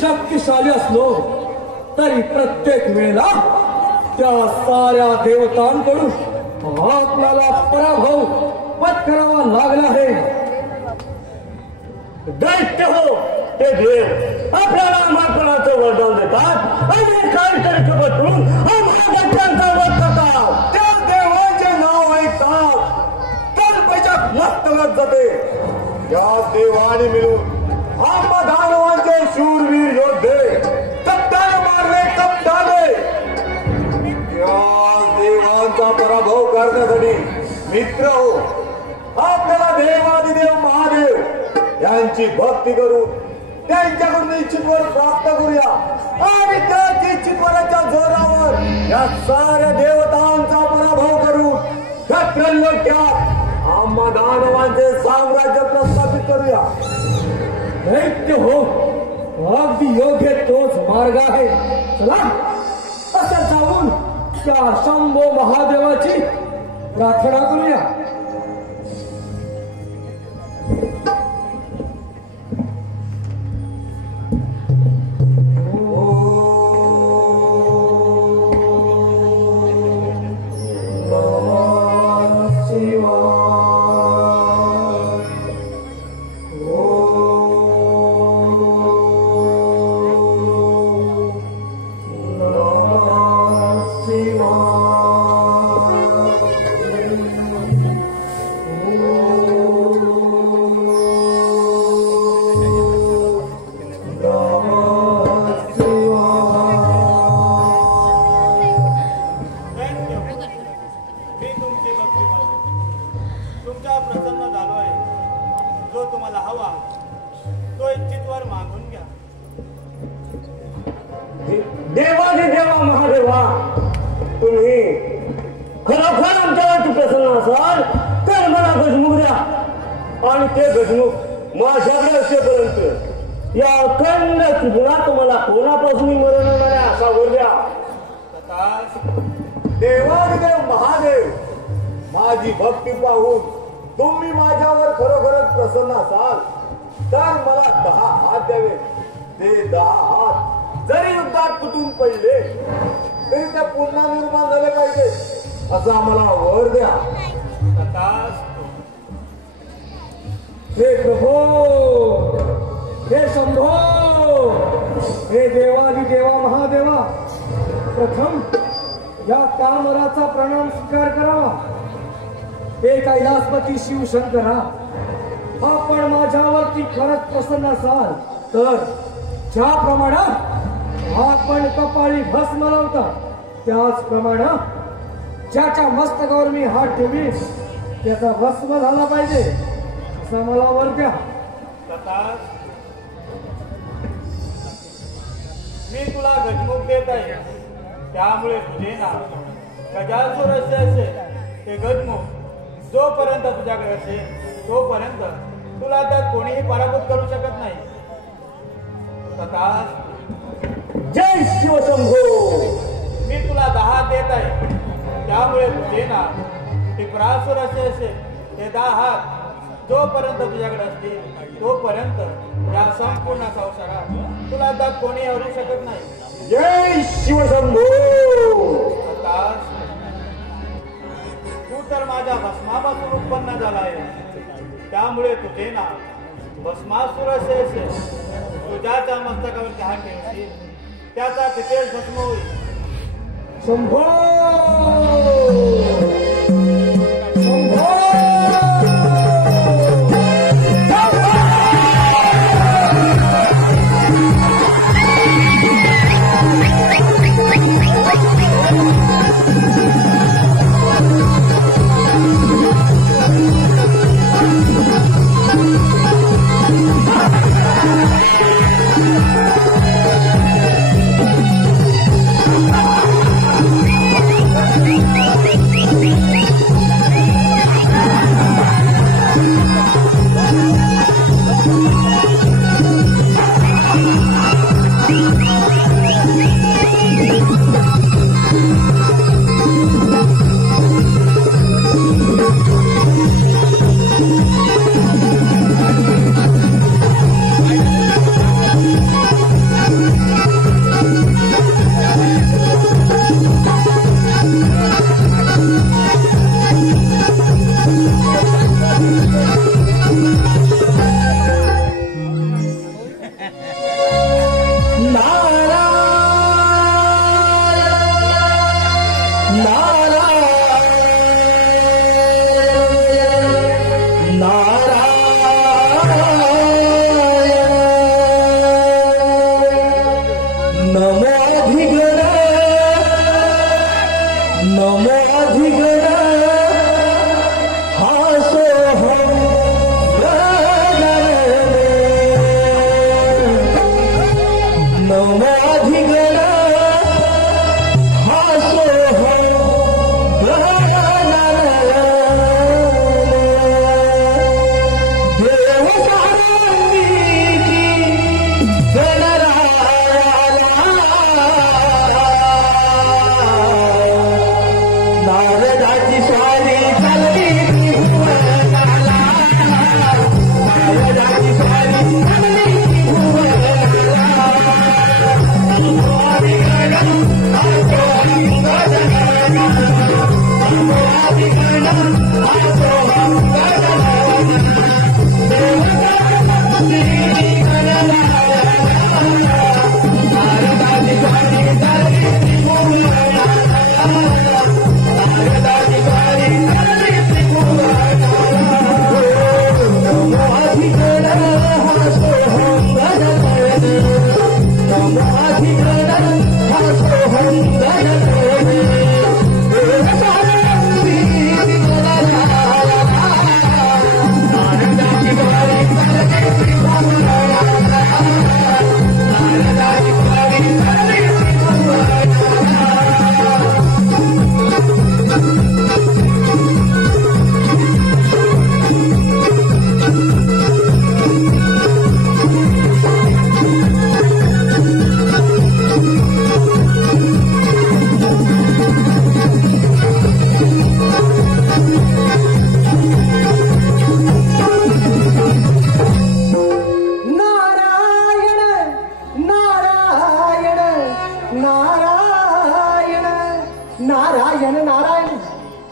शक्तिशाली असलो तरी प्रत्येक वेळेला त्या साऱ्या देवतांकडून आपल्याला पराभव पत्करावा लागला आहे. दैत्य हो ते देव आपल्याला मात्राचं वरदान देतात आणि काहीतरी बदलून दैत्यांचा वध करतात. त्या देवाचे नाव ऐकतात तर पैसा मस्तक जाते. या देवाने मिळून दानवांचे शूरवीर योद्धे कप्ताने मारले कप्ताने. त्या देवांचा पराभव करण्यासाठी मित्र हो आपल्याला देवादिदेव महादेव यांची भक्ती करून त्यांच्याकडून इच्छितवर प्राप्त करूया आणि त्याच इच्छितवराच्या जोरावर या साऱ्या देवतांचा पराभव करून या त्रैलोक्यात आम्हा दानवांचे साम्राज्य प्रस्थापित करूया. दैत्य हो अगदी योग्य तोच मार्ग आहे. चला असं जाऊन त्या शंभो महादेवाची प्रार्थना करूया. देवा महादेवा तुम्ही खरोखर आमच्यावरती प्रसन्न असाल तर मला गजमुख द्या आणि ते गजमुख माझ्याकडे असेपर्यंत या अखंड त्रिगुणात मला कोणापासून मरण होणाऱ्या असा वर द्या. देवादिदेव महादेव माझी भक्ती पाहून तुम्ही माझ्यावर खरोखरच प्रसन्न असाल तर मला 10 हात द्यावे. ते 10 हात जरी युद्धात तुटून पडले तरी ते पुन्हा निर्माण झाले पाहिजे असं आम्हाला वर द्या. हे प्रभो हे शंभो हे देवादिदेवा महादेवा प्रथम या कामराचा प्रणाम स्वीकार करावा. हे कैलासपती शिवशंकरा आपण माझ्यावरती खरंच प्रसन्न असाल तर ज्याप्रमाणे आपण कपाळी भस्म लावता त्याचप्रमाणे ज्याच्या मस्तकावर मी हात ठेवी त्याचा भस्म झाला पाहिजे असं मला वर द्या. मी तुला गजमुख देत आहे त्यामुळे तुझे नाव गजासूर असे ते गजमुख जोपर्यंत तुझ्याकडे असेल तोपर्यंत तुला त्यात कोणीही पराभूत करू शकत नाही. जय शिवशंभो. मी तुला 10 देत आहे त्यामुळे तुझे नाव टिपरासूर असे ते 10 हात जोपर्यंत तुझ्याकडे असतील तोपर्यंत या संपूर्ण संसारात तुला त्यात कोणी हरू शकत नाही. जय शिवशंभो. तू तर माझ्या भस्मापासून उत्पन्न झाला आहे त्यामुळे तुझे नाव भस्मासूर असे तुझ्याच्या मस्तकावरती हात ठेवशील त्याचा तिथेच भस्म होईल. शंभो शंभो.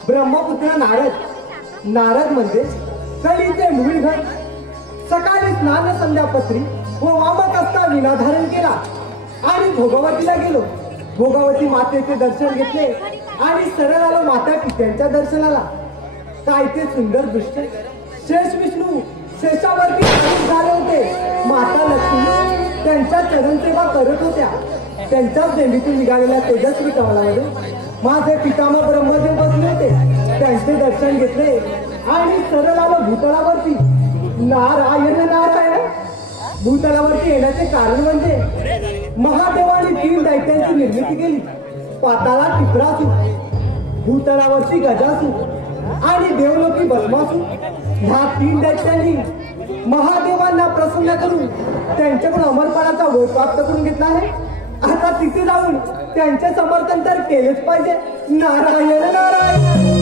ब्रह्मपुत्र नारद म्हणजे कलीचे मूळ घर. सकाळी स्नान संध्यापत्री व वामक असता विना धारण केला आणि भोगावतीला गेलो. भोगावती मातेचे दर्शन घेतले आणि सरळ आलो माता पित्यांच्या दर्शनाला. काय ते सुंदर दृश्य. शेष विष्णू शेषावरती झाले होते. माता लक्ष्मी त्यांच्या चरणसेवा करत होत्या. त्यांच्याच देवीतून निघालेल्या तेजस्वी कमलामध्ये माझे पितामह ब्रह्मदेव बसले होते. त्यांचे दर्शन घेतले आणि सरळ आलो भूतळावरती. नारायण नारायण. भूतळावरती येण्याचे कारण म्हणजे महादेवाने 3 दैत्यांची निर्मिती केली. पाताळात टिपरासूर, भूतळावरती गजासूर आणि देवलोकी भस्मासूर. ह्या 3 दैत्यांनी महादेवांना प्रसन्न करून त्यांच्याकडून अमरपणाचा वर प्राप्त करून घेतला आहे. आता तिथे जाऊन त्यांचे समर्थन तर केलेच पाहिजे. नारायण नारायण.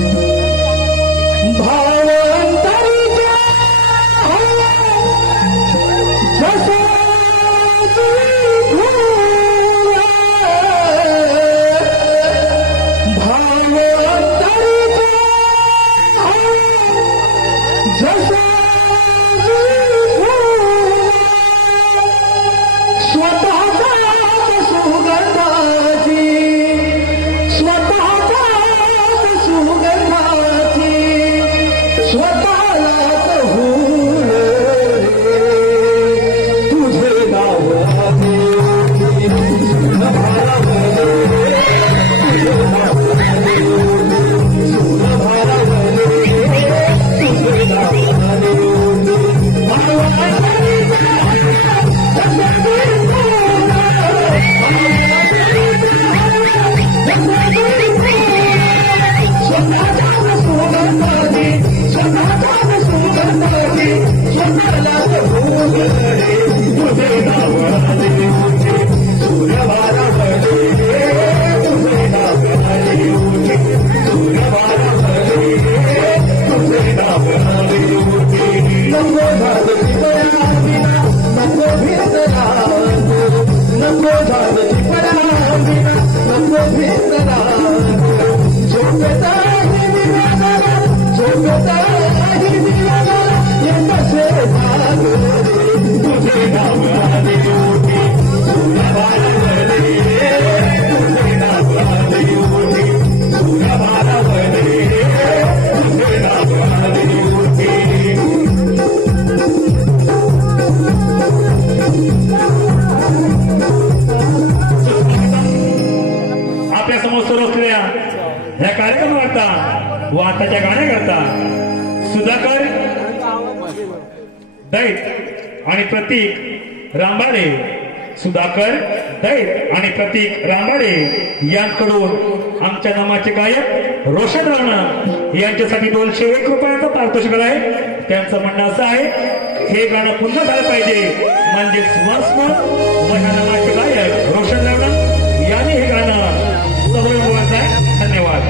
वाताच्या गाण्या करता सुधाकर दैत आणि प्रतीक रामबाडे. सुधाकर दैत आणि प्रतीक रांबाडे यांकडून आमच्या नामाचे गायक रोशन राणा यांच्यासाठी 201 रुपयाचा पारितोषिक आहे. त्यांचं म्हणणं असं आहे, हे गाणं पुन्हा झालं पाहिजे, म्हणजे माझ्या नामाचे गायक रोशन राणा यांनी हे गाणं समोर बोलायचं आहे. धन्यवाद.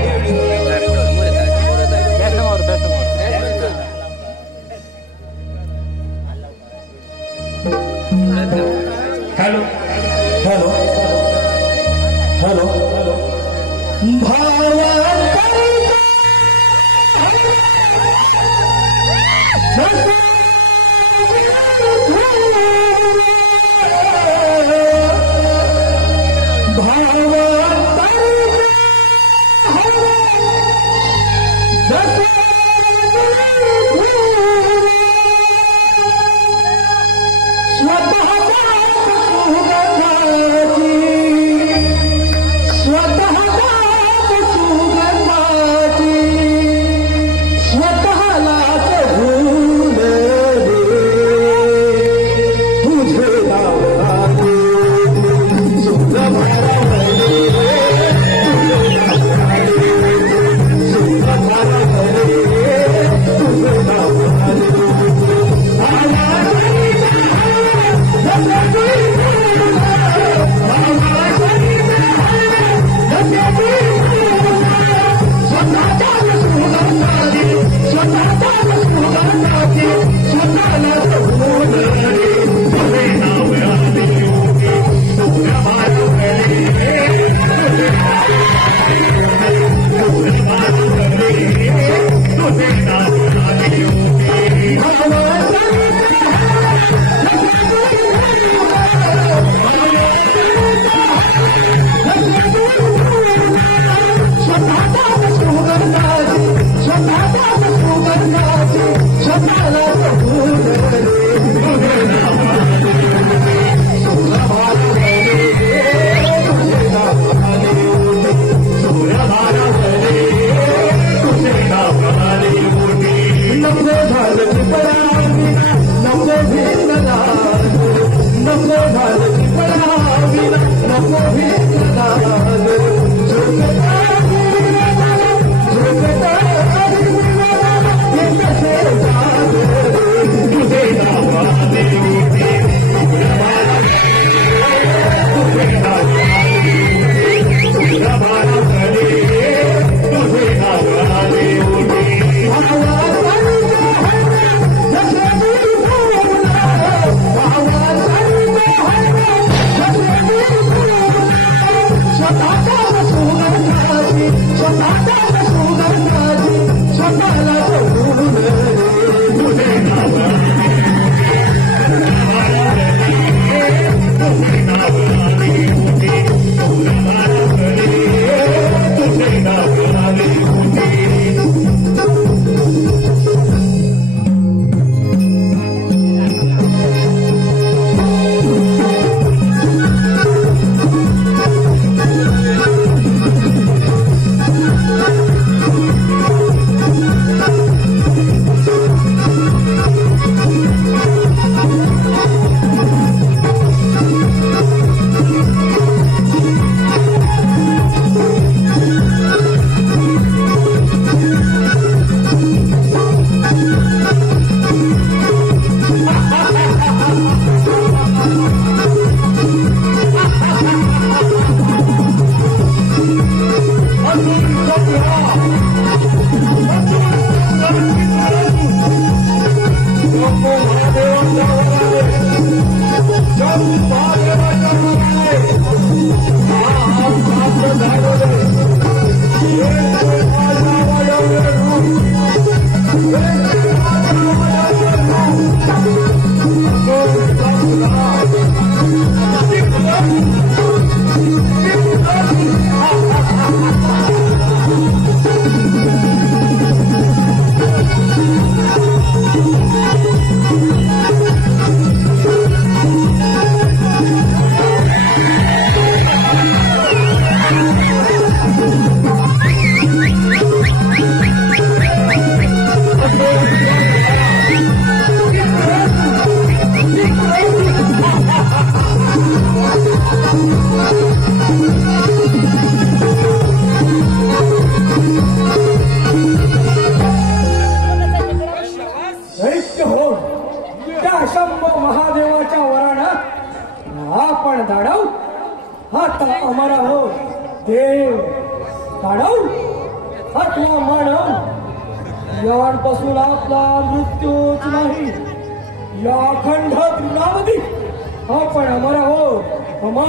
हॅलो हॅलो हॅलो आपण दानव आता अमर आहोत. देव दानव अथवा मानव यापासून आपला मृत्यूच नाही. या अखंड त्रिपुरावती आपण अमर आहोत. अमर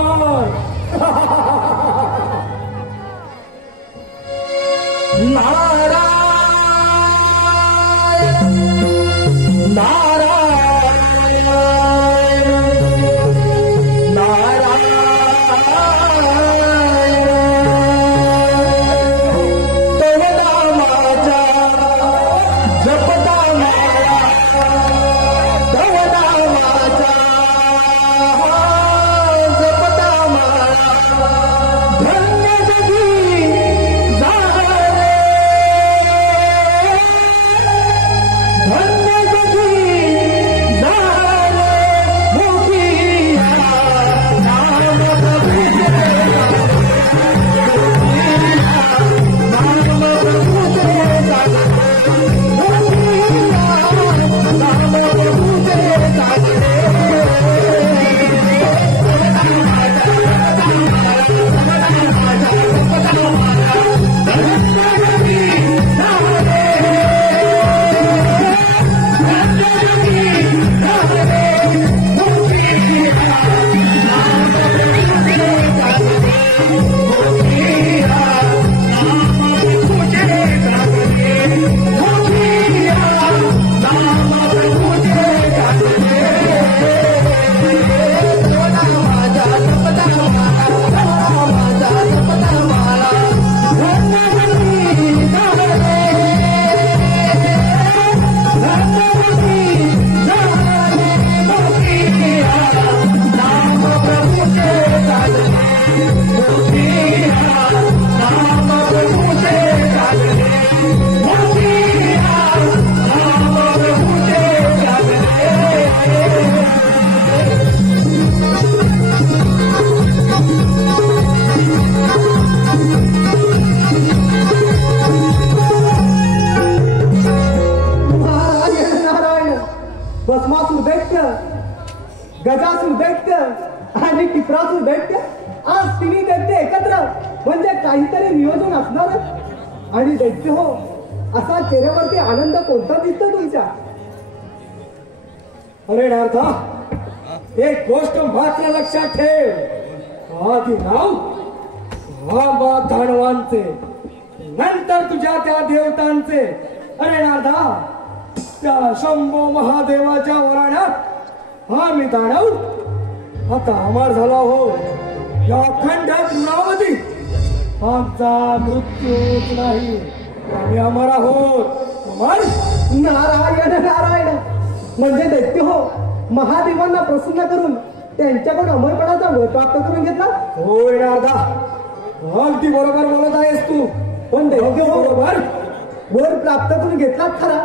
नारायण भस्मासूर दैत्य, गजासूर दैत्य आणि टिपरासूर दैत्य, आज तिन्ही दैत्य एकत्र म्हणजे काहीतरी नियोजन असणार. आणि दैत्य हो, असा चेहऱ्यावरती आनंद कोणता दिसतो तुमच्या? अरे नारदा, एक गोष्ट मात्र लक्षात ठेव. आधी नाव वामा दानवांचे, नंतर तुझ्या त्या देवतांचे. अरे नारदा, त्या शंभो महादेवाच्या वराण्यात हा मी दानव आता अमर झाला हो. या अखंड त्रिपुरावती आमचा मृत्यूच नाही, आम्ही अमर आहोत. अमर. नारायण नारायण. म्हणजे दैत्य हो, महादेवांना प्रसन्न करून त्यांच्याकडून अमरपणाचा वर प्राप्त करून घेतला. होय नारदा, अगदी बरोबर बोलत आहेस तू. पण दैत्य हो, बरोबर वर प्राप्त करून घेतला खरा,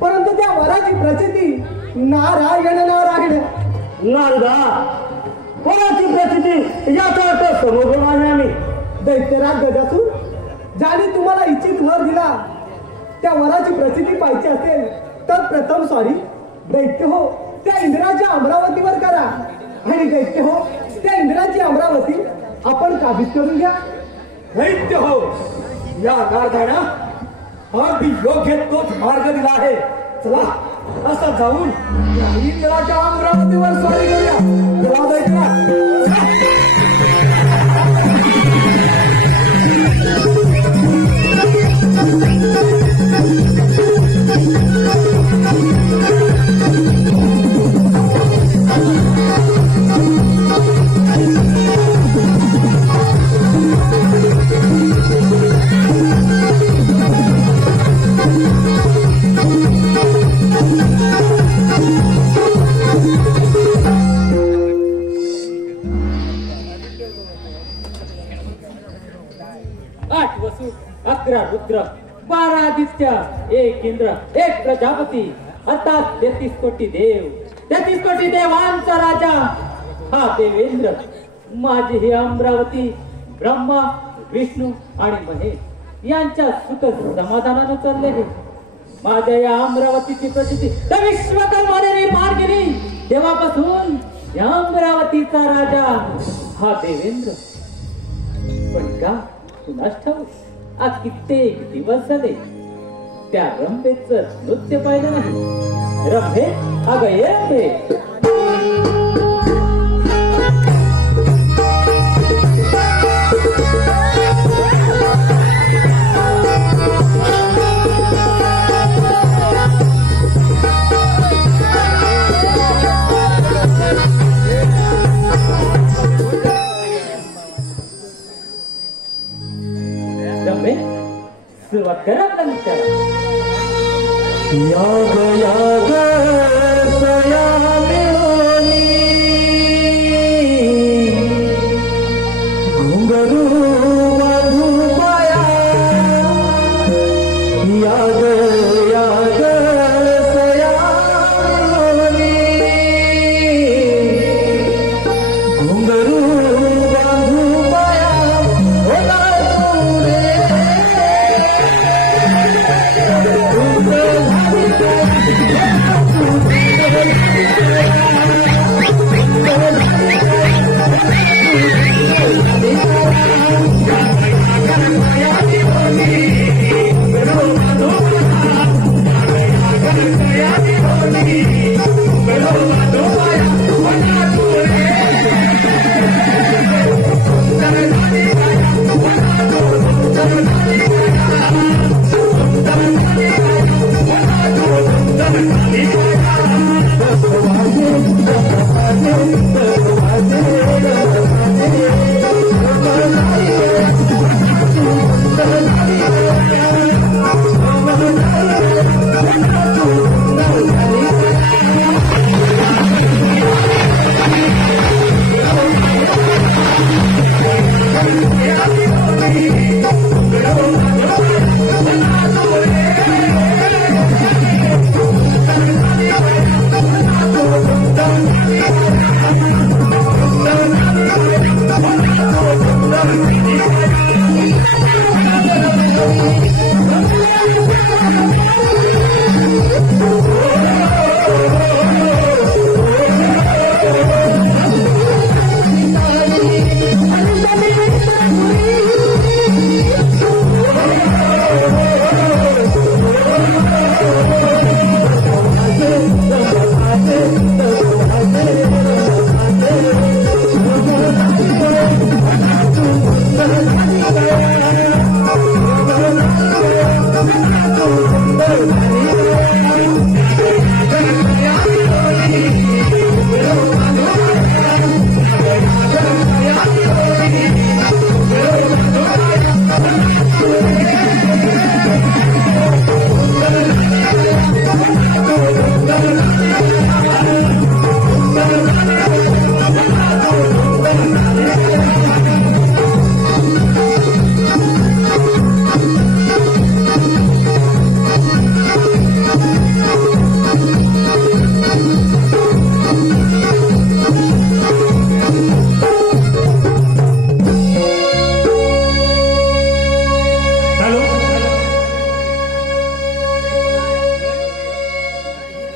परंतु त्या वराची प्रचिती नारायण नारायण. नारदा, कोणाची प्रचिती याचा अर्थ समोर आम्ही. दैत्यराज गजासूर, ज्याने तुम्हाला इच्छित वर दिला त्या वराची प्रचिती पाहिजे असेल तर प्रथम सॉरी दैत्य हो, त्या इंद्राच्या अमरावतीवर करा. आणि दैत्य हो, त्या इंद्राची अमरावती आपण काबीज करून घ्या. दैत्य हो, या नारदाना अगदी योग्य तोच मार्ग दिला आहे. चला असा जाऊन इंद्राच्या अमरावतीवर स्वारी करूया. चला दैत्य. रुद्र 12 आदित्य, 1 इंद्र, 1 प्रजापती, अर्थात 33 कोटी देव, 33 कोटी देवांचा राजा हा देवेंद्र. माझी ही अमरावती ब्रह्मा, विष्णू आणि महेश यांच्या सुख समाधानानं चालले आहे. माझ्या या अमरावतीची प्रसिद्धी त्या विश्वकर्माने पार केली तेव्हापासून या अमरावतीचा राजा हा देवेंद्र. पण का कुणास ठाऊक आज कित्येक दिवस झाले त्या रंभेच नृत्य पाहिलं नाही. रंभे अगं ये रंभे. रंभे सुरुवात करा आपल्या नृत्याला. याग याग सया मिळोनी घुंगरू मधुबाया. याग याग सया मिळोनी घुंगरू मधुबाया. ओला तुरे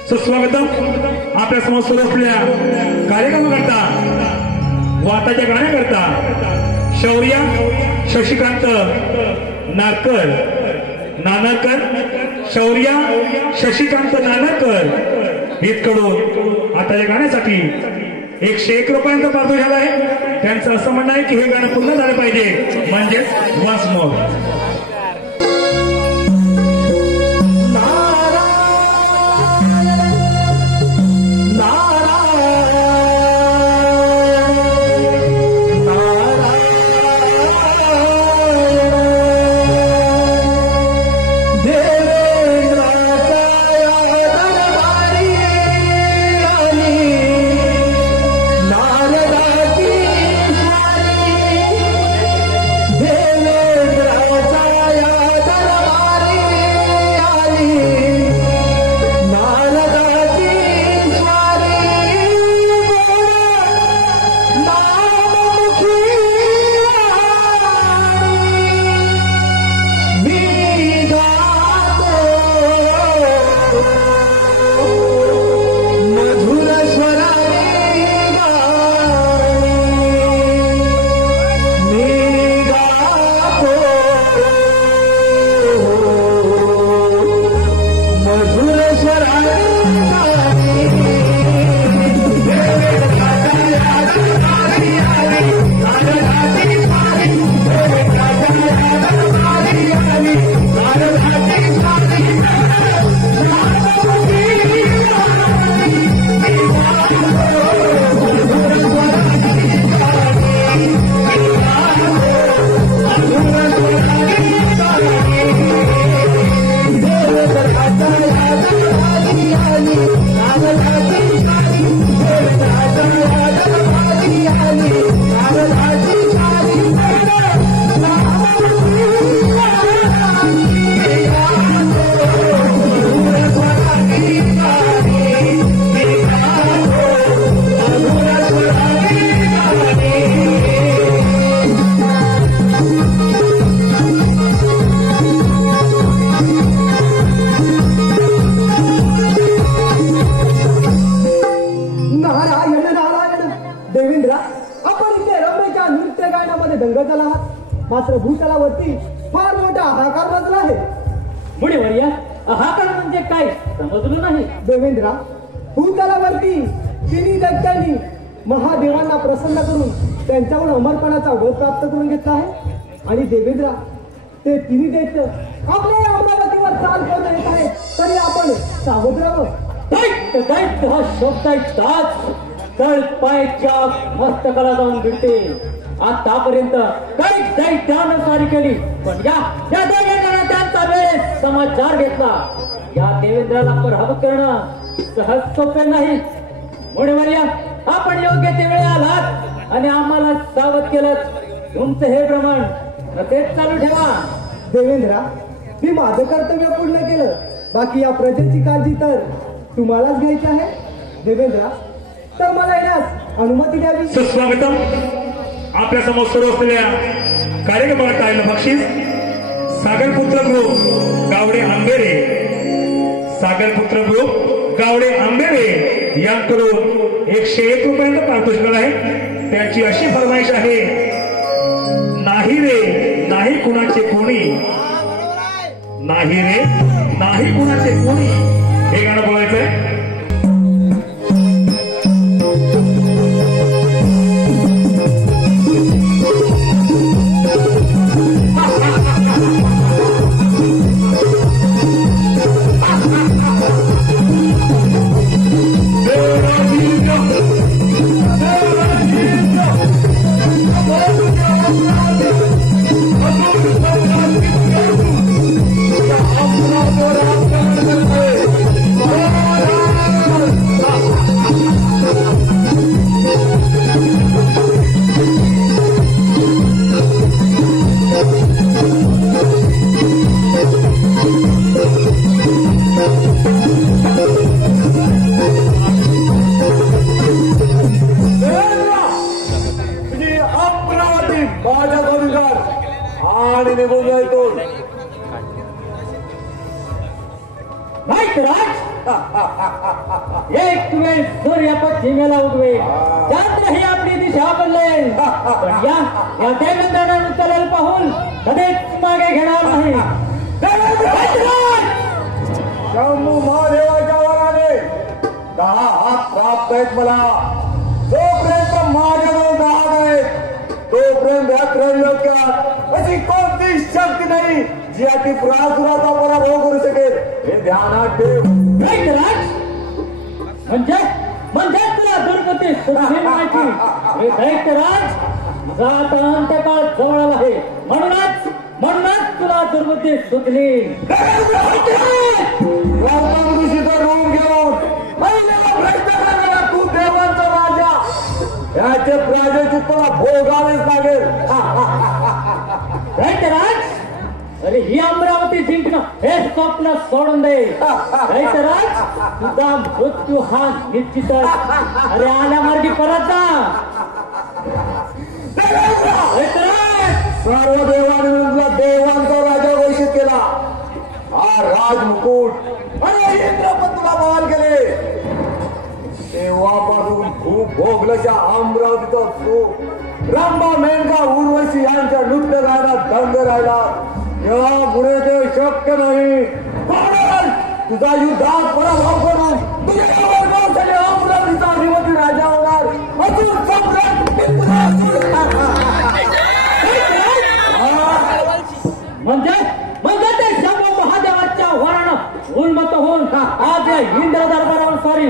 सुस्वागतम. आपल्या समोर सुरू असलेल्या कार्यक्रमाकरता वाताच्या गाण्याकरता शौर्या शशिकांत नानकर शौर्या शशिकांत नानकर इतकडून आताच्या गाण्यासाठी 101 रुपयांचा पारितोषिक झाला आहे. त्यांचं असं म्हणणं आहे की हे गाणं पूर्ण झालं पाहिजे म्हणजेच वन्स मोर. देवेंद्राचा नृत्य गायनामध्ये दंग झाला आहात, मात्र भूतलावरती फार मोठा हाहाकार वाजला आहे. मुनिवर्या, हाहाकार म्हणजे काय समजलं नाही. देवेंद्रा, भूतलावरती तिन्ही दैत्यांनी महादेवांना प्रसन्न करून त्यांच्यावर अमरपणाचा वध प्राप्त करून घेतला आहे. आणि देवेंद्रा, ते तिन्ही दैत्य आपल्या अमरावतीवर चाल करून येत आहे, तरी आपण सावध राहावं. दैत्य दैत्य हा शब्द ऐकताच तळ पायच्या मस्तकाला जाऊन भिडते. आतापर्यंत काही दैत्यानं सारी केली, पण या देवेंद्राने त्यांचा वेळ समाचार घेतला. या देवेंद्राला पराभूत करणं सहज सोपे नाही. मुनिवर्या, आपण योग्य ते वेळ आलात आणि आम्हाला सावध केलं. तुमचं हे प्रमाण तेच चालू ठेवा. देवेंद्रा, मी माझं कर्तव्य पूर्ण केलं, बाकी या प्रजेची काळजी तर तुम्हालाच घ्यायची आहे. देवेंद्रा, तर मला येण्यास अनुमती द्यावी. सुस्वागतम. आपल्या समोर सुरू असलेल्या कार्यक्रमाला टाळलं बक्षीस सागरपुत्र ग्रुप गावडे आंबेरे, सागरपुत्र ग्रुप गावडे आंबेरे यांकडून 101 रुपयांचं पारितोषिक आहे. त्यांची अशी फरमाईश आहे, नाही रे नाही कुणाचे कोणी, नाही रे नाही कुणाचे कोणी, हे गाणं बोलायचंय. आणि निघून जायतो. एक वेळ सूर्य पश्चिमेला उगवेल, चंद्र ही आपली दिशा बदलेल, पण या देवेंद्रानं उचलेल पाहून कधीच मागे घेणार नाही. शंभू महादेवाच्या वराने 10 हात प्राप्त आहेत मला. जोपर्यंत माझ्याजवळ 10 आहेत तोपर्यंत या त्रैलोक्यात अशी कोणती शक्ती नाही जी अति प्रासुराचा पराभव करू शकेल, हे ध्यानात ठेव. म्हणजे तुला दुर्गती सुधारली माहिती. हे दैत्यराज, तुझा आता अंत्यकाळ जवळ आला आहे, म्हणूनच तुला दुर्गती सुचली. गौतम ऋषीचा रूप घेऊन पहिला प्रयत्न करायला तू देवांचा राजा, याचे प्राजचित तुला भोगावेच लागेल. दैत्यराज, अरे ही अमरावती जिंकणं हे स्वप्न सोडून दे. दैत्यराज, तुझा मृत्यू हा निश्चितच. अरे आल्या मार्गी परत जा. सर्व देवांनी देवांचा राजा घोषित केला. हा राजमुकुट अरे इंद्रपत तुला बहाल केले. तेव्हापासून खूप भोगलशा अमरावतीचा असतो. रंभा, मेनका, उर्वशी यांच्या नृत्य गायनात दंग राहिला. यापुढे ते शक्य नाही. तुझा युद्धात पराभव करून तुझ्या अमरावतीचा अधिपती राजा होणार. म्हणजे ते शंभू महादेवाच्या वरानं उन्मत्त होऊन आज या इंद्र दरबारावर सॉरी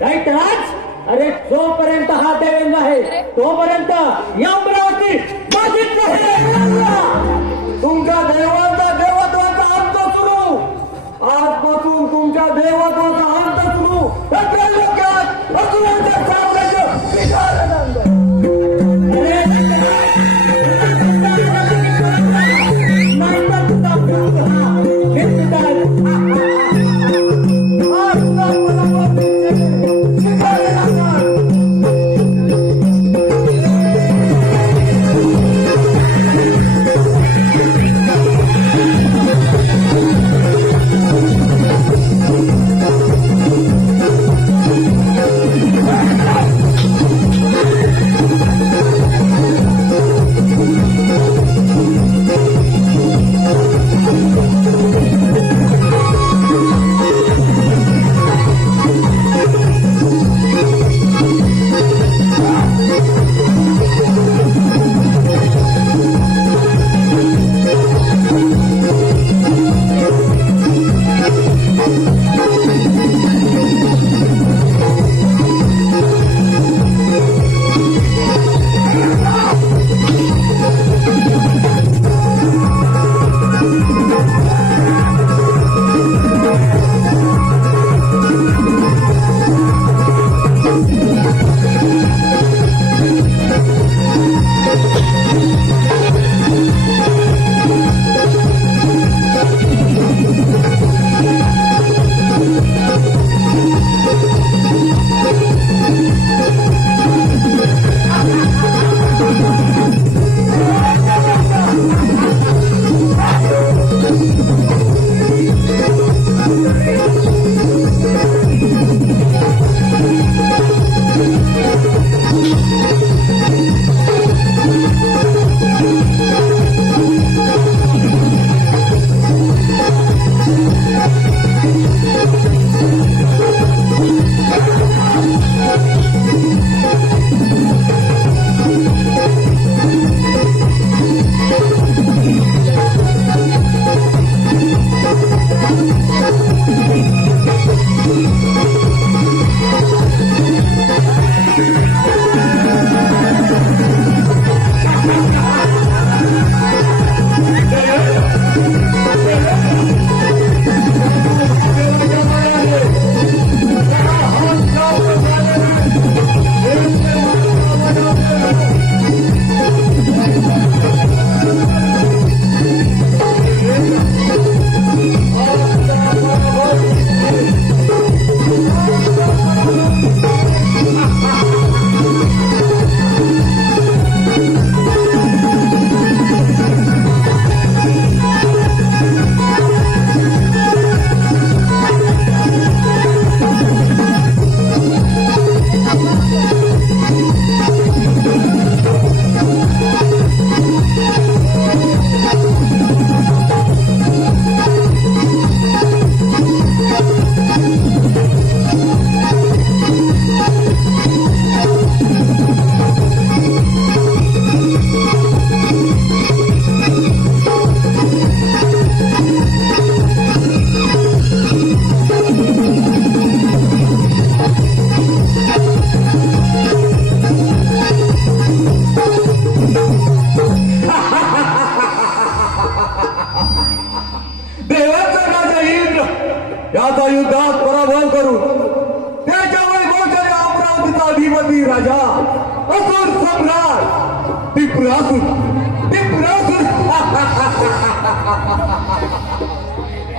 दैत्यराज, अरे जोपर्यंत हा देवेंद्र आहे तोपर्यंत या अमरावती माझीच आहे. तुमच्या देवाचा देवत्वाचा अंत सुरू. आजपासून तुमच्या देवत्वाचा अंत सुरू. असुरांच्या साम्राज्य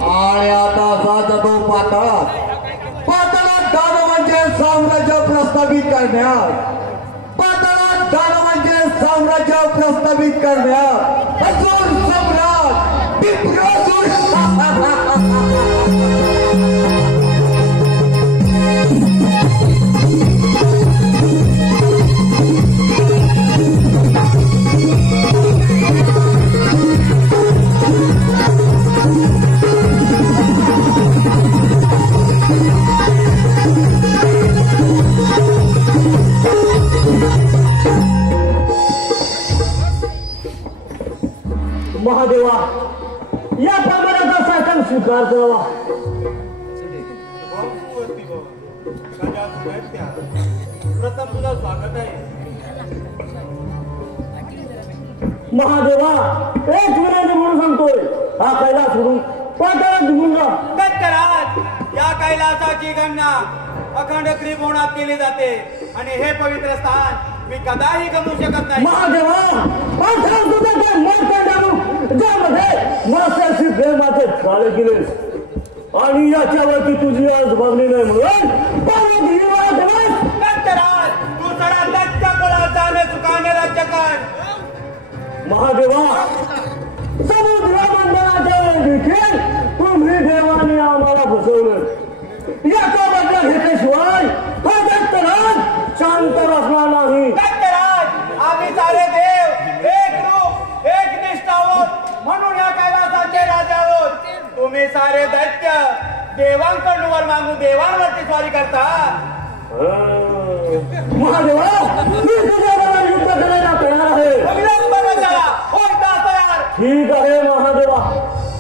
आणि आता जात तो पाताळात दानवांचे साम्राज्य प्रस्थापित करण्यात दानवांचे साम्राज्य प्रस्थापित करण्यात असुर सम्राट विप्रासुर महादेवा या प्रमाणाचा शासन स्वीकार करावा. प्रथम तुझं स्वागत आहे. महादेवा एक विनंती म्हणून सांगतोय, हा कैलास सोडून पाताळात निघून जा. दत्तराज, या कैलासाची गणना अखंड त्रिभुवनात केली जाते आणि हे पवित्र स्थान मी कदाही गमू शकत नाही. महादेवा पाताळ सुद्धा त्या मार्तंडानु ज्यामध्ये मास्याशी प्रेमाचे काळे गेले आणि याच्यावरती तुझी आज बघली नाही म्हणून दत्तराज, तू जरा दत्त कुळात जाणे चुकाने राज्य कर. महादेवा समुद्रामंडळाच्या देखील तुम्ही देवाने आम्हाला फसवलं. याचा बदला घेतल्याशिवाय हा दत्तराज शांत असणार नाही. दत्तराज, आम्ही सारे देव एक रूप एक निष्ठ आहोत म्हणून या कैलासाचे राजा आहोत. तुम्ही सारे दैत्य देवांकडून वर मागून देवांवरती स्वारी करता. महादेवा मी तुझ्याबरोबर युद्ध करायला तयार आहे. विलंब करा, होता तयार. ठीक आहे महादेवा,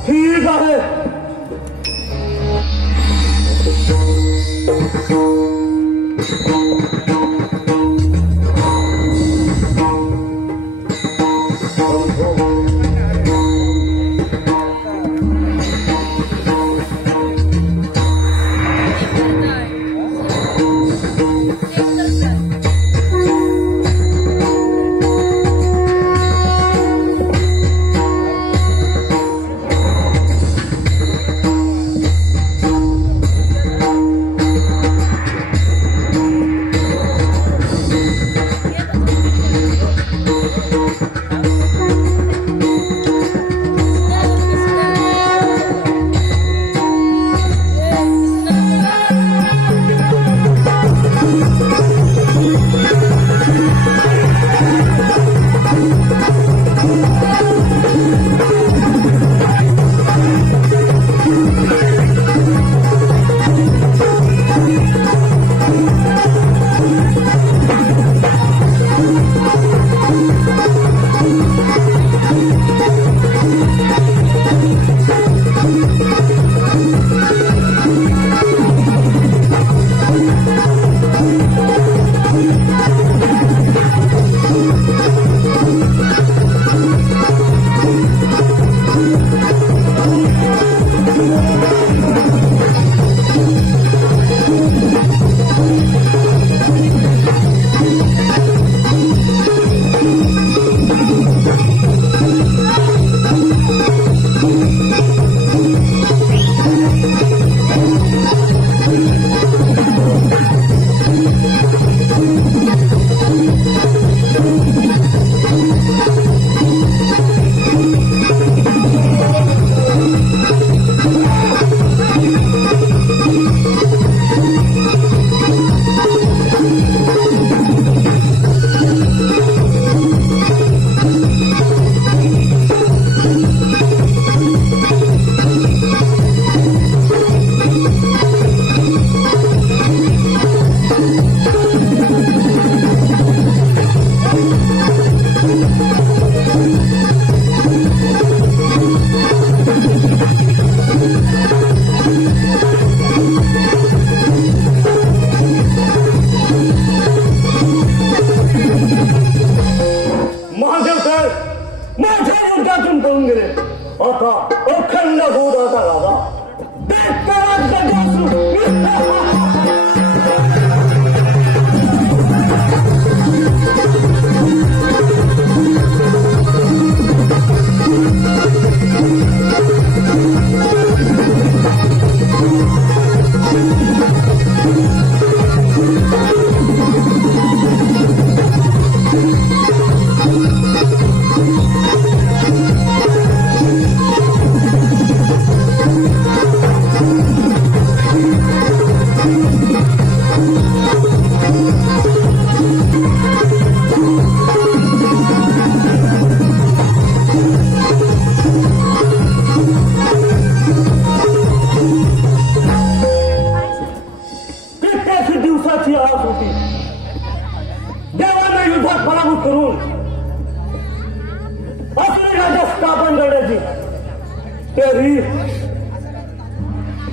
ठीक आहे.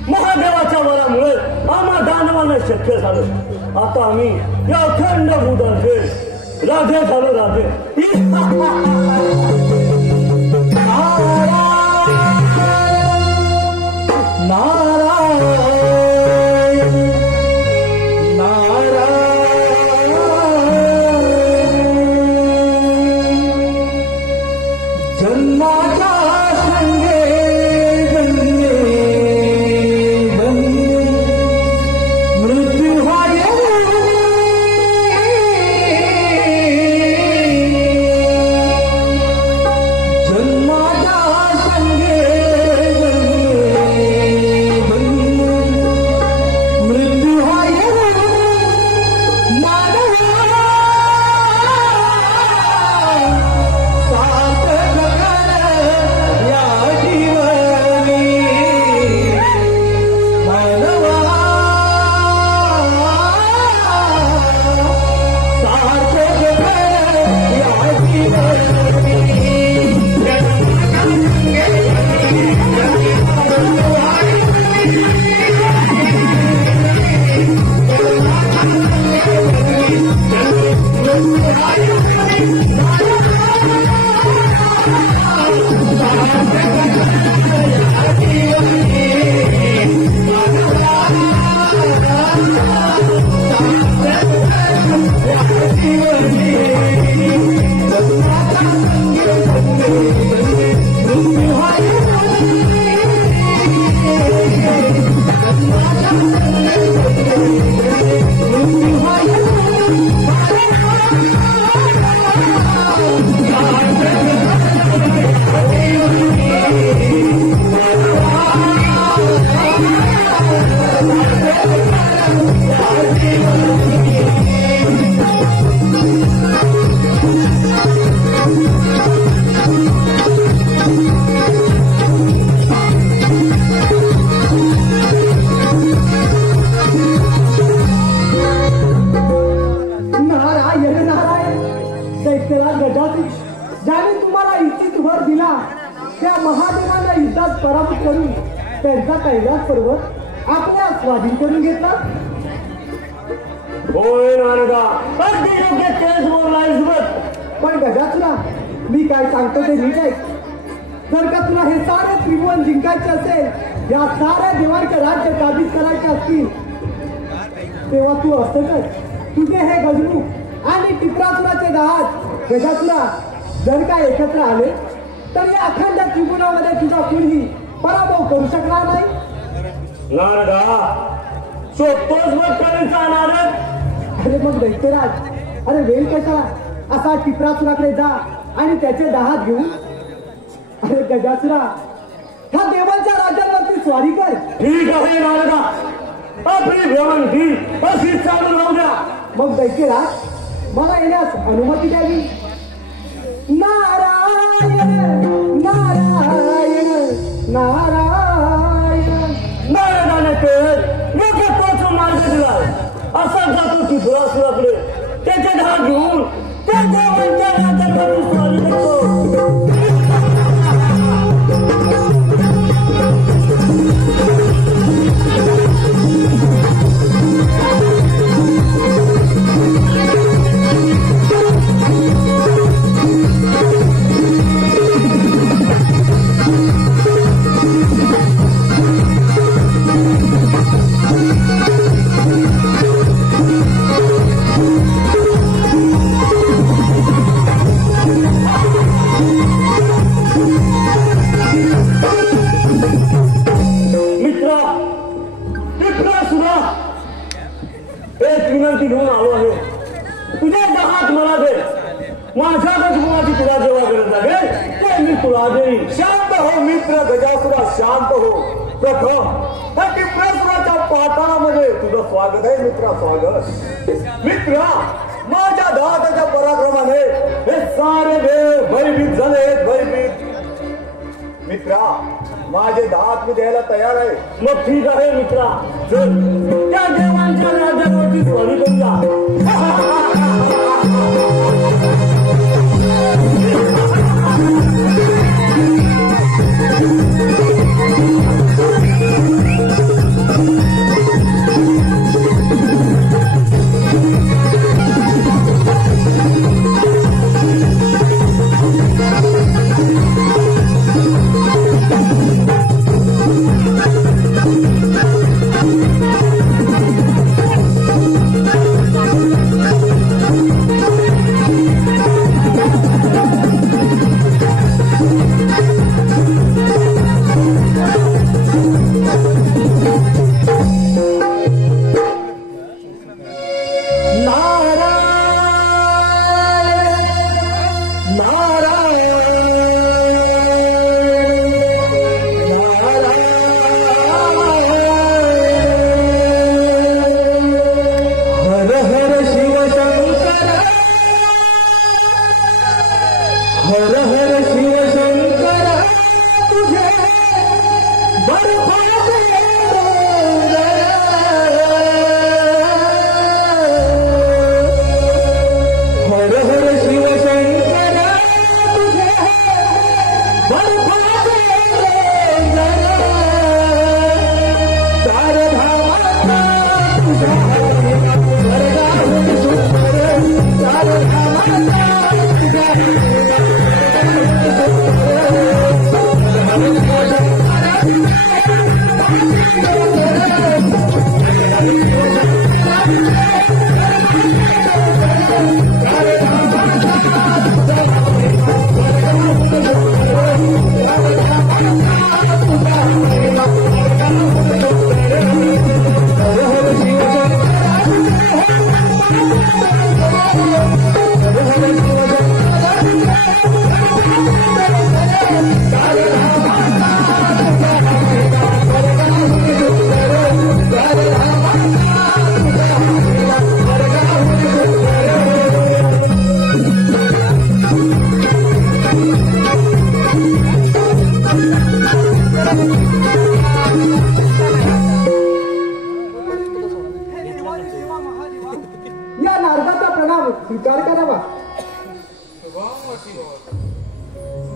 महादेवाच्या वरामुळे आम्हा दानवांना शक्य झालं. आता आम्ही या अखंड भूतांचे राधे झालो राधे. महाबली ज्याने तुम्हाला इच्छित वर दिला त्या महादेवाला युद्धात पराभूत करून त्यांचा कैलास पर्वत आपल्या स्वाधीन करून घेतला. होय नारदा, अगदी योग्य तेच बोललायस बघ. पण गजासुरा, मी काय सांगतो ते नीट ऐक. जर का तुला हे सारे त्रिभुवन जिंकायचे असेल, या साऱ्या देवांचे राज्य काबीज करायचे असतील, तेव्हा तू असं कर, तुझे हे गजमुख आणि टिपरासुराचे जहाज गजासुरा जर का एकत्र आले तर या अखंड त्रिभुवनामध्ये तुझा कुणीही पराभव करू शकणार नाही. नारदा, सोपतोच मग कधीचा नारद. अरे मग दैत्यराज, अरे वेळ कसा, असा टिपरासुराकडे जा आणि त्याचे जहाज घेऊन, अरे गजासुरा, ह्या देवांच्या राज्यांवरती स्वारी कर. ठीक आहे नारदा, आपली भ्रमंती अशीच चालू राहू द्या. मग दैत्यराज, मला येण्यास अनुमती द्यावी. नारायण नारायण नारायण. नारदाने ते योग्य तोच मार्ग दिला. असाच जातो की दुरासुराकडे, त्याचे धार घेऊन त्या देवांच्या राज्यासाठी स्वारी करतो. विनंती घेऊन आलो आहे. तुझे जहाज मला दे. माझ्या गजमुखाची तुला जेव्हा गरज लागेल ते मी तुला देईन. शांत हो मित्र गजासुरा, शांत हो. प्रथम त्या टिपरासुराच्या पाताळामध्ये तुझं स्वागत आहे मित्रा, स्वागत. मित्रा, माझ्या दाताच्या पराक्रमाने हे सारे देव भयभीत झाले, भयभीत. मित्रा, माझे दात मी द्यायला तयार आहे. मग ठीक आहे मित्रा, चल त्या देवांच्या राज्यावरती स्वारी करूया.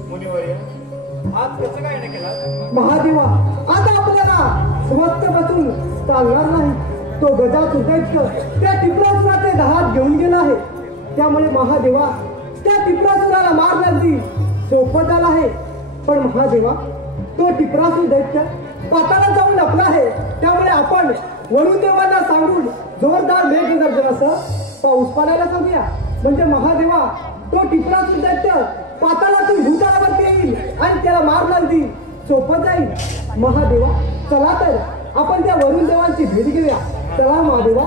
मुनिवर्य आज कसं काय नाही केला? महादेवा, आता आपल्याला स्वस्त बसून चालणार नाही. तो गजासुर दैत्य त्या टिपरासुराचे दहात घेऊन गेला आहे. त्यामुळे महादेवा, त्या टिपरासुराला मार अगदी सोपं झालं आहे. पण महादेवा, तो टिपरासुर दैत्य पाताळात जाऊन लपला आहे. त्यामुळे आपण वरुण देवांना सांगून जोरदार मेघगर्जनासह पाऊस पाडायला सांगूया. म्हणजे महादेवा, तो टिपरासुर दैत्य पाताळातून भूतलावरती येईल आणि त्याला मार अगदी सोपं जाईल. महादेवा, चला तर आपण त्या वरुण देवांची भेट घेऊया. चला महादेवा,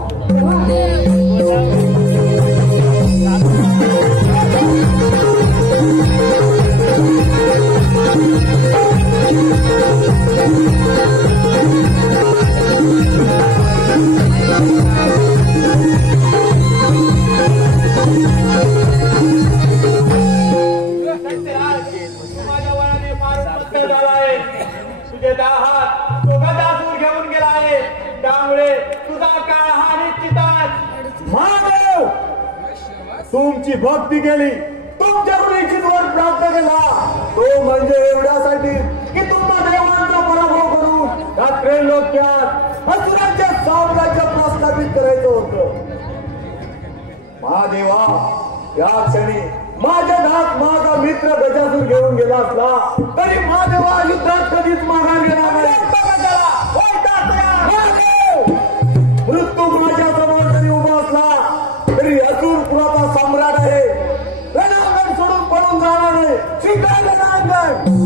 तुझे दाहात तो गजासूर घेऊन गेला आहे. त्यामुळे तुझा काळ हा निश्चित आहे. महादेव, तुमची भक्ती केली, तुमच्याकडून इच्छितवर प्राप्त केला, तो म्हणजे एवढ्यासाठी की तुम्हा देवांचा पराभव करून या त्रैलोक्यात असुरांचे साम्राज्य प्रस्थापित करायचं होतं. महादेवा, या क्षणी माझ्या घात माझा मित्र गजासूर घेऊन गेला असला तरी महादेवा युद्धात कधीच माघार घेणार नाही. मृत्यू माझ्या समोर जरी उभा असला तरी असुर कुळाचा सम्राट आहे. रणांगण सोडून पळून जाणार नाही. स्वीकार रणांगण.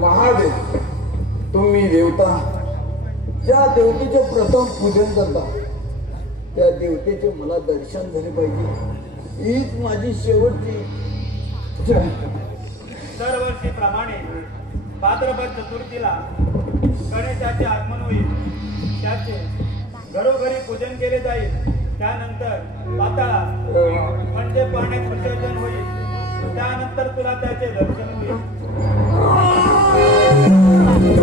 महादेव, तुम्ही देवता ज्या देवतेचे प्रथम पूजन करता त्या देवतेचे मला दर्शन झाले पाहिजे. हीच माझी शेवटची इच्छा. दरवर्षीप्रमाणे भाद्रपद चतुर्थीला गणेशाचे आगमन होईल. त्याचे घरोघरी पूजन केले जाईल. त्यानंतर पाताळात म्हणजे पाण्यात विसर्जन होईल. त्यानंतर तुला त्याचे दर्शन होईल. Thank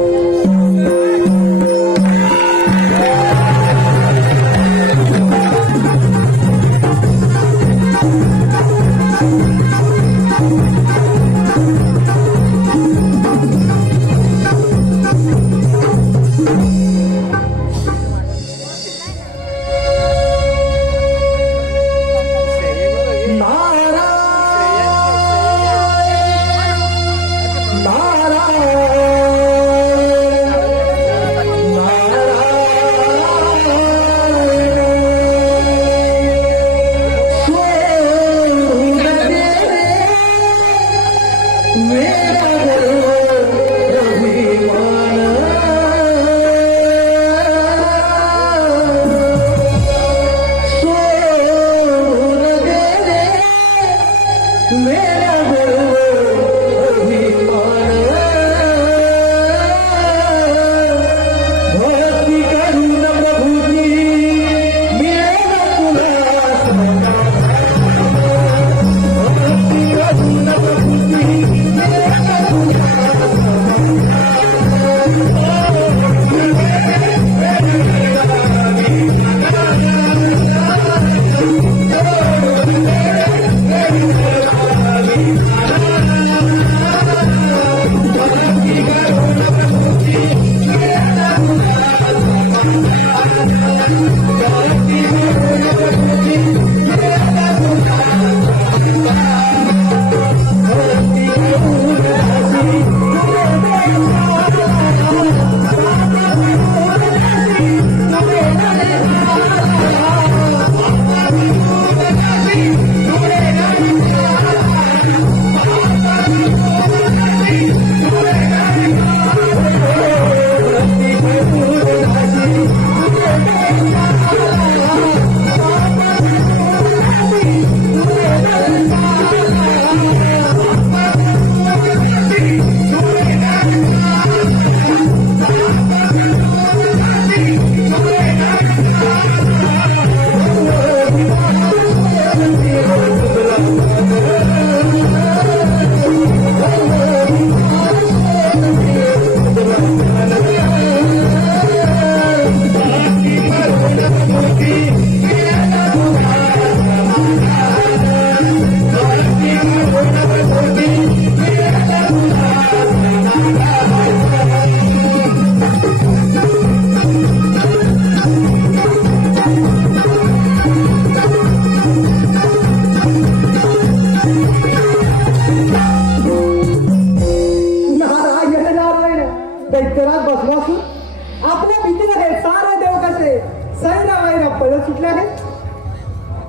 you.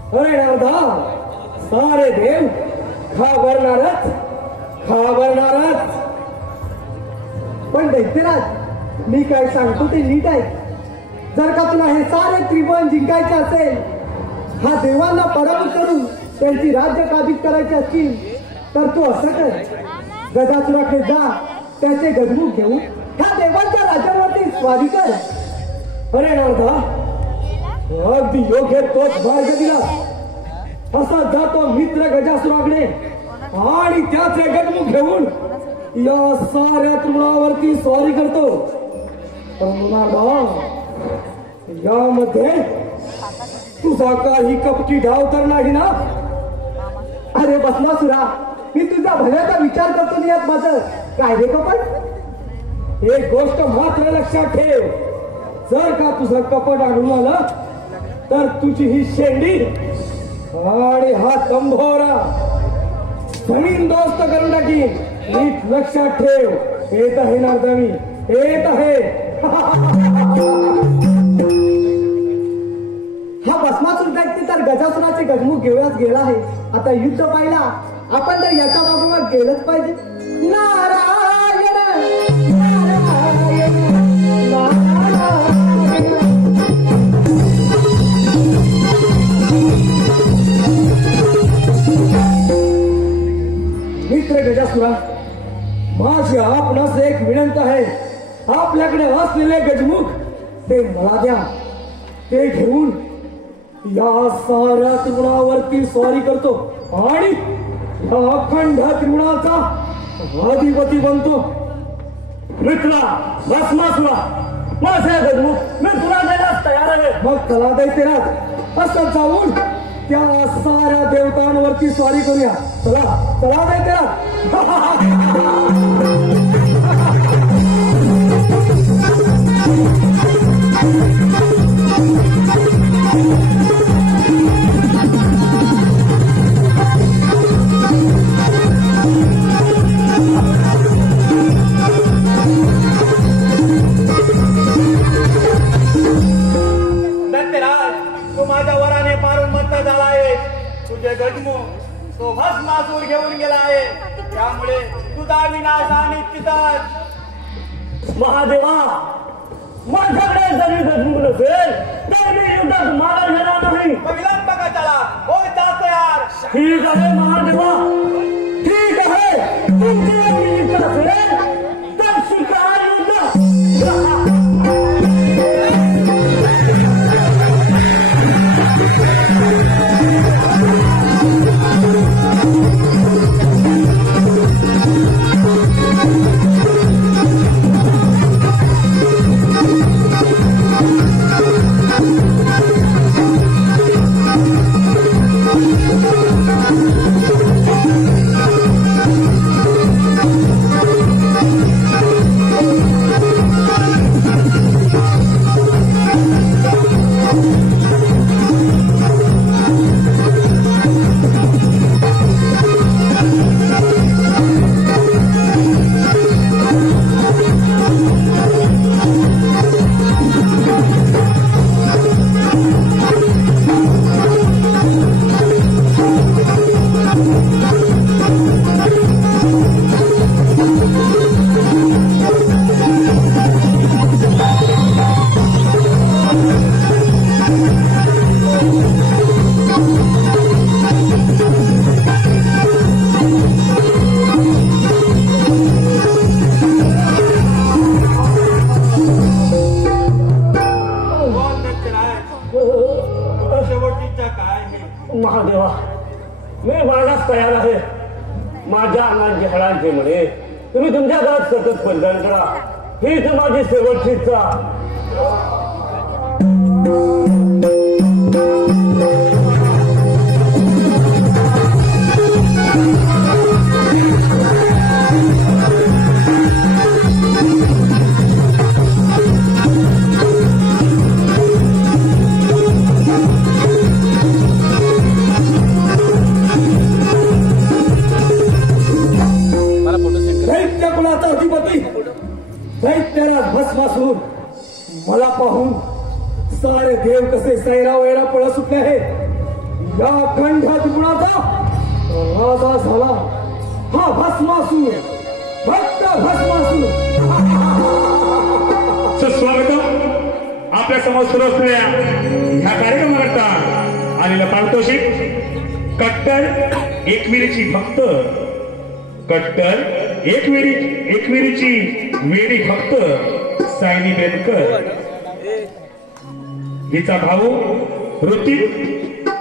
अरे नारदा, सारे देव घाबरणारच. पण दैत्यराज, मी काय सांगतो ते नीट आहे. जर का तुला हे सारे त्रिभुवन जिंकायचे असेल, हा देवांना पराभूत करून त्यांची राज्य काबीज करायची असतील, तर तू असं कर, गजासुराकडे जा, त्याचे गजमुख घेऊन ह्या देवांच्या राज्यावरती स्वारी कर. अरे नारदा, अगदी योग्य तोच मार्ग दिला. असा जातो मित्र गजासुराकडे आणि त्याचे गजमुख घेऊन या साऱ्या तृणावरती स्वारी करतो. यामध्ये तुझा काही कपटी डाव तर नाही ना? अरे बसलासुरा, मी तुझ्या भल्याचा विचार करतो नाही यात माझं काय रे कपट? एक गोष्ट मात्र लक्षात ठेव, जर का तुझं कपट आढळून आलं तर तुझी ही शेंडी आणि हा तंभोरा जमीन दोस्त करून टाकी. नीट लक्षात ठेव. येत आहे नारदा, मी येत आहे. हा भस्मासूर व्यक्ती तर गजासुराचे गजमुख घेऊनच गेला आहे. आता युद्ध पाहिला, आपण तर याच्या बाजूला गेलंच पाहिजे. नारायण नारायण नारायण. मित्र गजासुरा, माझी आपणास एक विनंती आहे. आपल्याकडे असलेले गजमुख ते मला द्या. ते घेऊन या साऱ्या त्रिगुणावरती स्वारी करतो आणि या अखंड त्रिगुणाचा अधिपती बनतो. मित्रा भस्मासुरा, माझे गजमुख मी तुला देण्यास तयार आहे. मग चला दैत्यराज, असं जाऊन त्या साऱ्या देवतांवरती स्वारी करूया. चला चला दैत्यराज. तू माझ्या वराने पारून मंत झाला आहे. तुझे गजमुख तो भस्मासूर घेऊन गेला आहे. त्यामुळे तुझा विनाश निश्चितच. महादेवा, माझ्याकडे जरी गजमुख नसेल तर मी युद्धात मारा घेणार नाही. विलंब का चला, होय जातो यार. ठीक आहे महादेवा, ठीक आहे. तुमची इच्छा असेल तर स्वीकार युद्ध. महादेवा, मी मारण्यास तयार आहे. माझ्या अंगाची हळांचे म्हणे तुम्ही तुमच्या घरात सतत बलिदान करा. हीच माझी शेवटची इच्छा. दैत्यराज भस्मासूर मला पाहून सारे देव कसे सैरा वैरा पळत सुटले आहे. या खंडात गुणाचा राजा झाला हा भस्मासूर, फक्त भस्मासूर. सुस्वागतम. आपल्या समोर सुरू असलेल्या ह्या कार्यक्रमाकरता आलेला पारितोषिक कट्टर एकविरीची भक्त, कट्टर एकविरीची वेडी भक्त सायली बेनकर, हिचा भाऊ ऋतिक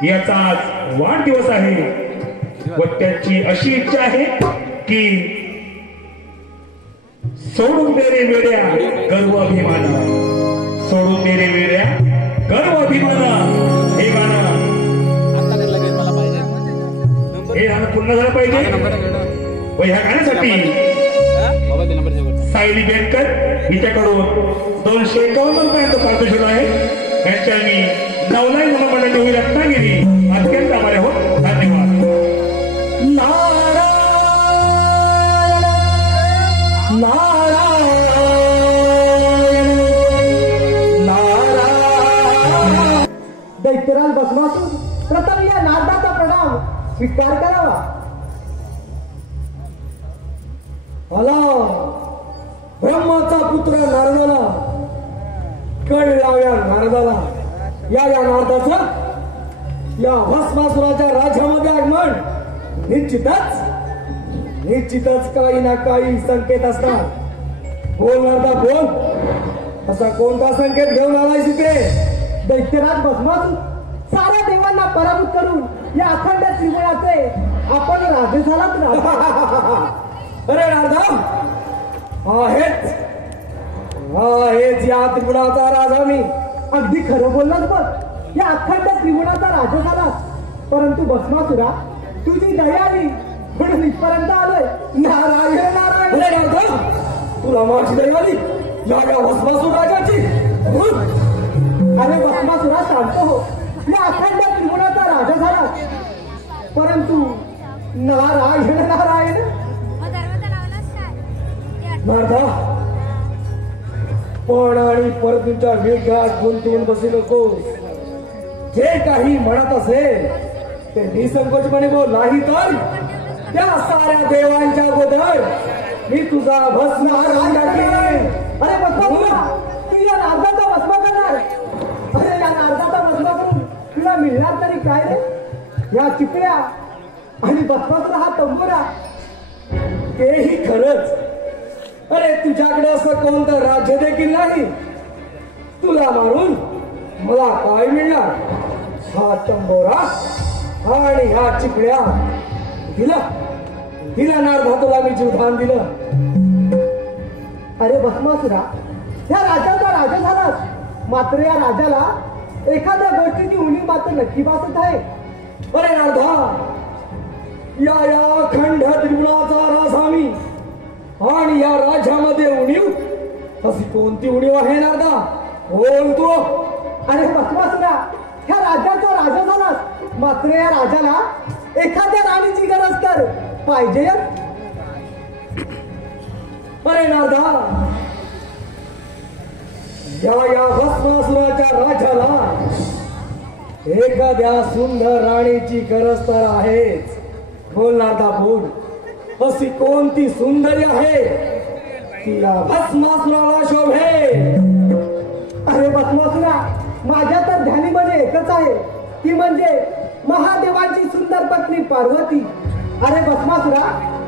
याचा आज वाढदिवस आहे व त्यांची अशी इच्छा आहे की सोडून दे रे वेड्या गर्व अभिमान, सोडून दे रे वेड्या गर्व अभिमान. हे गाणं पुन्हा झालं पाहिजे व ह्या गाण्यासाठी सायली बेनकर हिच्याकडून 251 रुपयांचं पारितोषिक आहे. त्यांच्या मी नवलाई मनोमंडळ देवी रत्नागिरी अत्यंत आभारी आहोत. धन्यवाद. दैत्यराज भस्मासूर प्रथम या नारदाचा प्रणाम स्वीकार करावा. आला ब्रह्माचा पुत्र नारदाला, कळ लाव्या नारदाला. या नारदाचा या भस्मासुराच्या राज्यामध्ये आगमन निश्चितच काही ना काही संकेत असतात. बोल नारदा बोल, असा कोणता संकेत घेऊन आलाय तिथे? दैत्यराज भस्मासूर साऱ्या देवांना पराभूत करून या अखंड त्रिपुराचे आपण राजे झालात ना. अरे नारदा, आहेच या त्रिगुणाचा राजा मी. अगदी खरं बोललास बघ, या अखंड त्रिगुणाचा राजा झालास. परंतु भस्मासुरा तुझी दया आली म्हणून इथपर्यंत आलोय. नारायण नारायण. नारदा, तुला माझी दया आली या भस्मासूर राजाची. अरे भस्मासुरा शांत हो, या अखंड त्रिगुणाचा राजा झाला. परंतु नारायण नारायण. नारदा, पण आणि परतूच्या वेगात गुंतवून बसू नको. जे काही म्हणत असेल ते निसंकोचपणे बोल, नाही तर त्या साऱ्या देवांच्या अगोदर मी तुझा भस्म केले. अरे भस्मा, तू या नारदाचा भस्म करणार? अरे या नारदाचा भस्म करून तुला मिळणार तरी काय रे? या चिपळ्या आणि भस्माचा हा तंबोरा, तेही खरंच. अरे तुझ्याकडे असं कोणतं राज्य देखील नाही. तुला मारून मला काय मिळणार? हा तंबोरा आणि ह्या चिपळ्या दिला नारदा, तुला मी जीवदान दिलं. अरे भस्मासुरा, या राजाचा राजा झालास, मात्र या राजाला एखाद्या गोष्टीची उणीव मात्र नक्की भासत आहे. अरे नारदा, या खंड त्रिगुणाचा राजा मी, आणि या राज्यामध्ये उणीव, अशी कोणती उणीव आहे नारदा? बोल तू. अरे भस्मासुरा, ह्या राज्याचा राजा झालास, मात्र या राजाला एखाद्या राणीची गरज तर पाहिजे. अरे नारदा, या भस्मासुराच्या राजाला एखाद्या सुंदर राणीची गरज तर आहेच. बोल नारदा बोल, अशी कोणती सुंदरी आहे तिला भस्मासुराला शोभे? अरे भस्मासुरा, माझ्या तर ध्यानीमध्ये एकच आहे, ती म्हणजे महादेवांची सुंदर पत्नी पार्वती. अरे भस्मासुरा,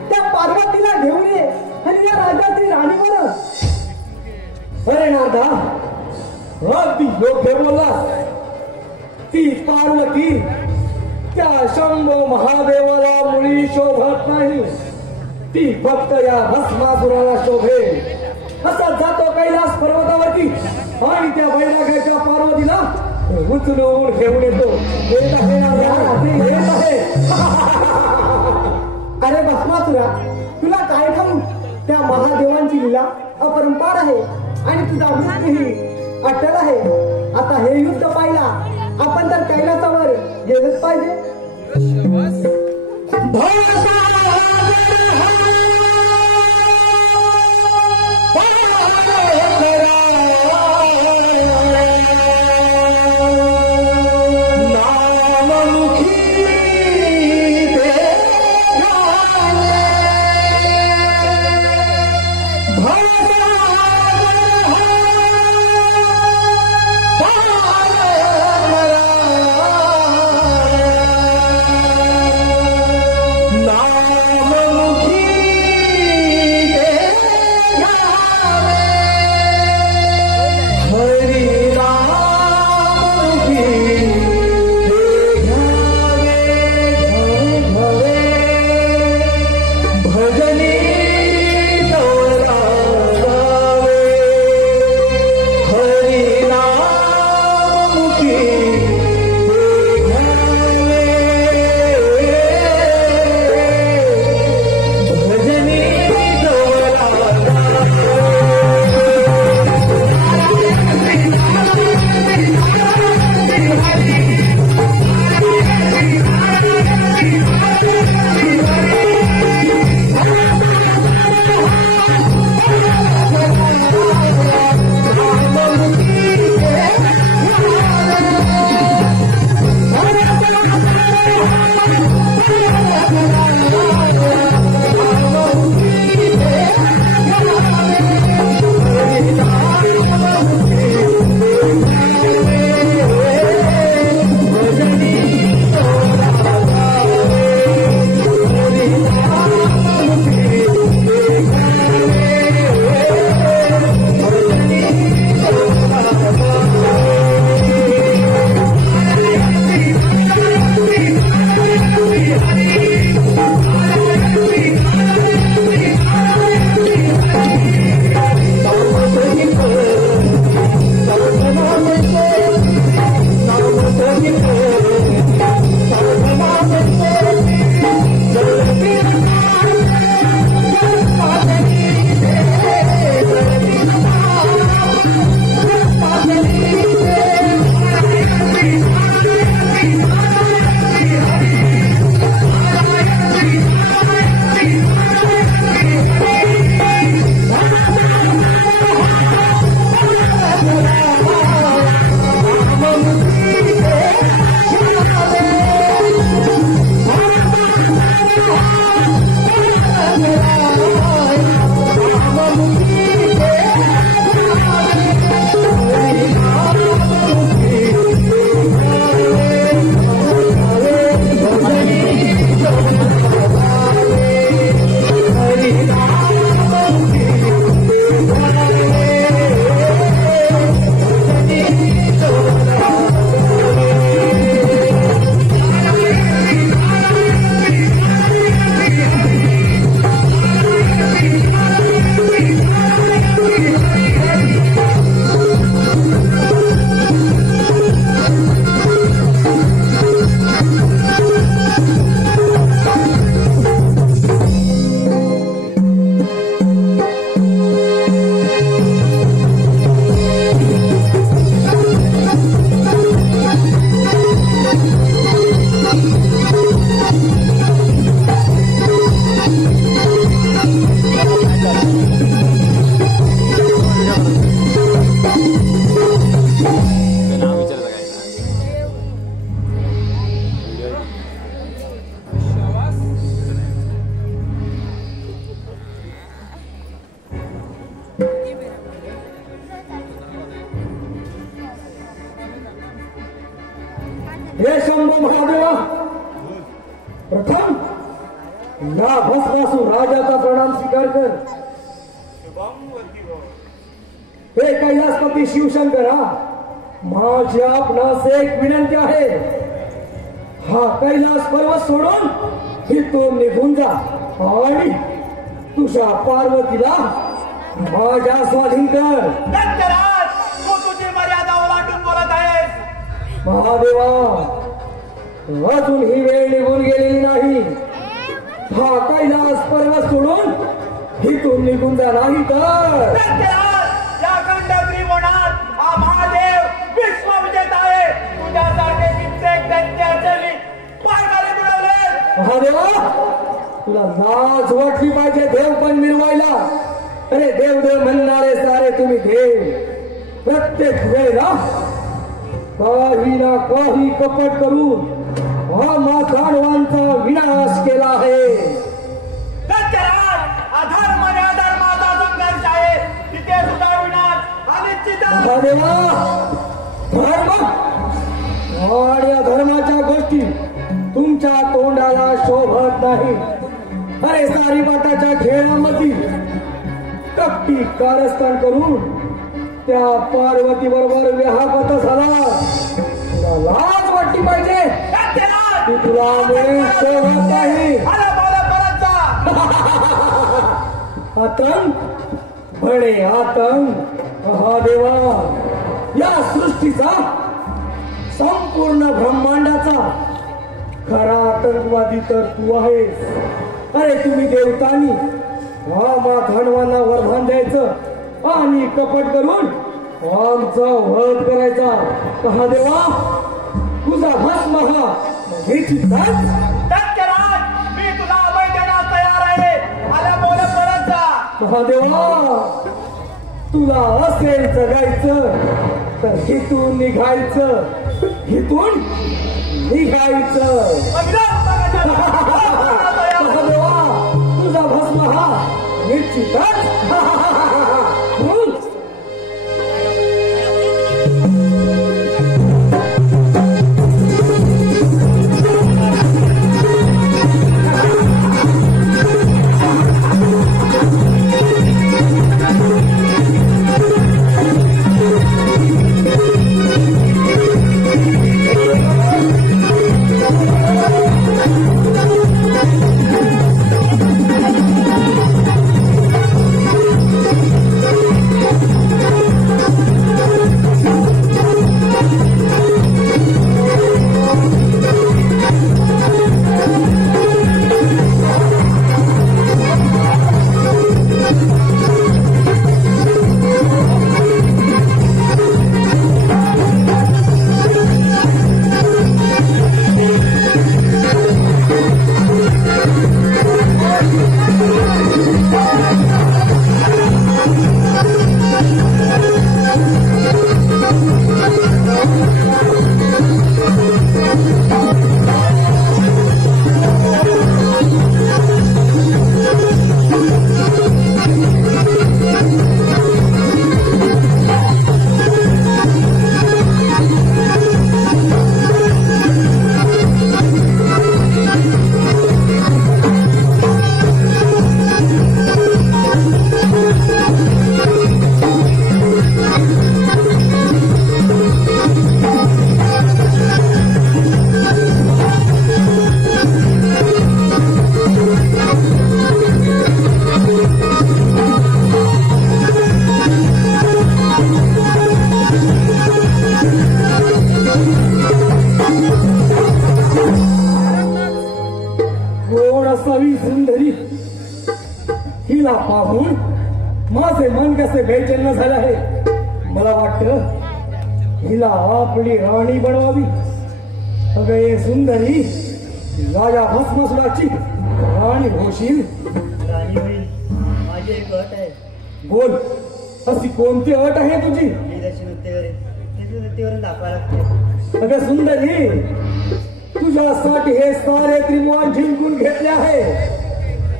त्या पार्वतीला घेऊन ये आणि या राजाची राणी बन. अरे नारदा, अगदी योग्य बोलला. ती पार्वती त्या शंभो महादेवाला मुळी शोभत नाही. ती फक्त या भस्मासुराला शोभे. असा जातो कैलास पर्वतावरती आणि त्या वैराग्याच्या पार्वतीला उचलून घेऊन येतो. अरे भस्मासुरा, तुला काय ठाऊक, त्या महादेवांची लीला अपरंपार आहे आणि तुझा मृत्यूही अटल आहे. आता हे युद्ध पाहिला आपण तर कैलासावर गेलंच पाहिजे. नाममुखी हे शंभू महादेवा, प्रथम या भस्मासूर राजाचा प्रणाम स्वीकार कर. हे कैलासपती शिवशंकरा, माझी आपणास एक विनंती आहे. हा कैलास पर्वत सोडून इथून निघून जा आणि तुझ्या पार्वतीला माझ्या स्वाधीन कर. तू तुझी मर्यादा ओलांडून बोलत आहेस. महादेवा, अजून ही वेळ निघून गेलेली नाही. हा कैलास पर्वत सोडून इथून निघून जा, नाही तर या खंड त्रिभुवनात हा महादेव विश्वविजेता आहे. तुझ्यासारखे कित्येक दैत्याचे पायखाली बुडवले. महादेवा, तुला लाज वाटली पाहिजे देव पण मिरवायला. अरे देव देव म्हणणारे सारे तुम्ही देव प्रत्येक वेळेला काही ना काही कपट करून हा मानवांचा विनाश केला आहे. अधर्म आणि अधर्माचा संघर्ष आहे, तिथे सुद्धा विनाश अनिश्चित. महादेवा, धर्म आणि अधर्माच्या गोष्टी तुमच्या तोंडाला शोभत नाही. अरे सारी बाटाच्या खेळामध्ये कपटी कारस्थान करून त्या पार्वती बरोबर विवाहपत झाला. तुला लाज वाटली पाहिजे. ती तुला शोभत नाही. आतंक बडे आतंक. महादेवा, या सृष्टीचा संपूर्ण ब्रह्मांडाचा खरा आतंकवादी तर तू आहेस. अरे तुम्ही देवतांनी मानवांना वरदान द्यायचं आणि कपट करून आमचा वध करायचा. महादेवा, तुझा भस्म हा मी तुला अभय देण्यास तयार आहे. मला बोल परत जा. महादेवा, तुला असेल जगायचं तर इथून निघायचं, इथून निघायचं. महादेवा, तुझा भस्म हा निश्चितच. हिला पाहून माझे मन कसे बेचैन झाले आहे. मला वाटतं हिला आपली राणी बनवावी. अगं ये सुंदरी, राजा भस्मासुराची राणी होशील. राणी होईल. माझी एक अट आहे. बोल, अशी कोणती अट आहे तुझी? मी जशी नृत्यवरून दाखवा लागते. अगं सुंदरी, तुझ्यासाठी हे सारे त्रिभुवन जिंकून घेतले आहे.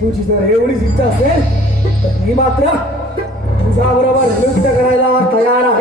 तुझी जर एवढीच इच्छा असेल तर मी मात्र तुझ्या बरोबर नृत्य करायला तयार आहे.